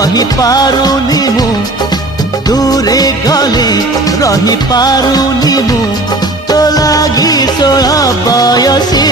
रही पारुनी मु दूरे गले रही पारुनी मु तो लागी 16 बयसी